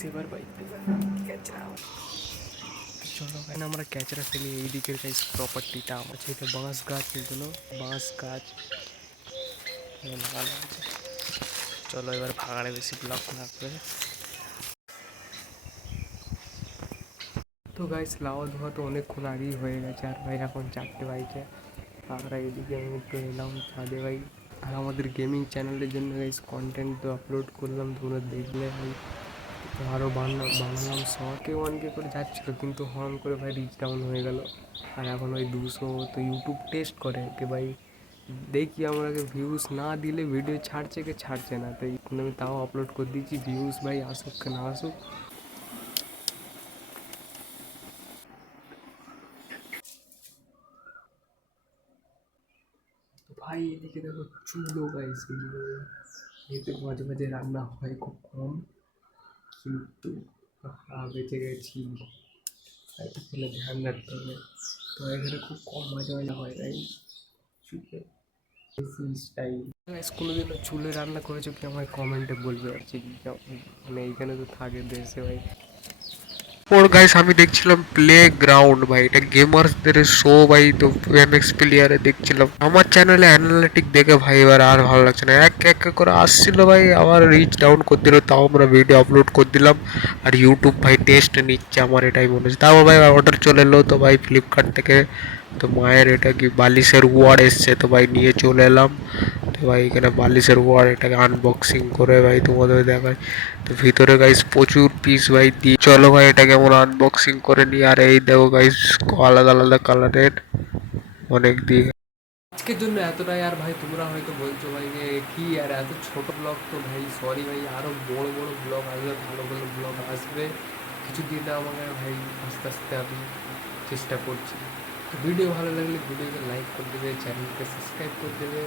সেবার বাইতে ক্যাচরা চলো ভাই আমরা ক্যাচরা ফেলি এই দিকের গাইস প্রপার্টিটা আমার ছিল বাঁশ গাছ এগুলো বাঁশ গাছ লাগানো আছে। চলো এবার ভাগাড়ে বেশি ব্লক লাগবে। তো গাইস লাওয়া ধোয়া তো অনেকক্ষণ আগেই হয়ে গেছে আর ভাই এখন 4টে বাইকে আর এইদিকে আমি একটু এলাম ছাদে ভাই। আর আমাদের গেমিং চ্যানেলের জন্য গাইস কন্টেন্ট তো আপলোড করলাম তোমরা দেখলে ভাই। তো আরও বানালাম 100K 1K করে যাচ্ছিলো কিন্তু হর্ন করে ভাই রিচ ডাউন হয়ে গেল। আর এখন ওই 200 তো ইউটিউব টেস্ট করে কে ভাই দেখি আমাকে ভিউজ না দিলে ভিডিও ছাড়ছে কে ছাড়ছে না, তো এখন আমি তাও আপলোড করে দিয়েছি ভিউজ ভাই আসুক কে না আসুক। তো ভাই এদিকে দেখো চুলো গাইস এদিকে এতে মাঝে মাঝে রান্না হয় খুব কম কিন্তু বেঁচে গেছি, এখানে ধ্যান রাখতে হবে। তো এখানে খুব কম মাঝে মাঝে হয় তাই চুলে স্টাইল। কোনোদিনও চুলে রান্না করেছো কি আমায় কমেন্টে বলবে আর কি, মানে এইখানে তো থাকে দেশে ভাই। ওর গাইস আমি দেখছিলাম প্লে গ্রাউন্ড ভাই, এটা গেমার্সদের শো ভাই। তো এমএক্স প্লেয়ারে দেখছিলাম আমার চ্যানেলে অ্যানালিটিক দেখে ভাই এবার আর ভালো লাগছে না, এক এক করে আসছিল ভাই আবার রিচ ডাউন করে দিল, তাও আমরা ভিডিও আপলোড করে দিলাম। আর ইউটিউব ভাই টেস্ট নিচ্ছে আমার এটাই মনে হচ্ছে। তাও ভাই অর্ডার চলে এলো তো ভাই ফ্লিপকার্ট থেকে। তো মায়ের এটা কি বালিশের ওয়ার এসছে তো ভাই নিয়ে চলে এলাম। তো ভাই এখানে বালিশের ওয়ার এটাকে আনবক্সিং করে ভাই তোমাদের দেখায়। তো ভিতরে গাইস প্রচুর পিস ভাই দিয়ে চলো ভাই এটা কেমন আনবক্সিং করে নিই। আর এই দেখো গাইস আলাদা আলাদা কালারের অনেক দিয়ে আজকের জন্য এতটাই। আর ভাই তোমরা হয়তো বলছো ভাই যে কি আর এত ছোট ব্লগ, তো ভাই সরি ভাই আরও বড় বড় ব্লগ আসবে, ভালো ভালো ব্লগ আসবে কিছুদিন আমাকে ভাই, আস্তে আস্তে আমি চেষ্টা করছি। তো ভিডিও ভালো লাগলে ভিডিওকে লাইক করে দেবে, চ্যানেলকে সাবস্ক্রাইব করে দেবে।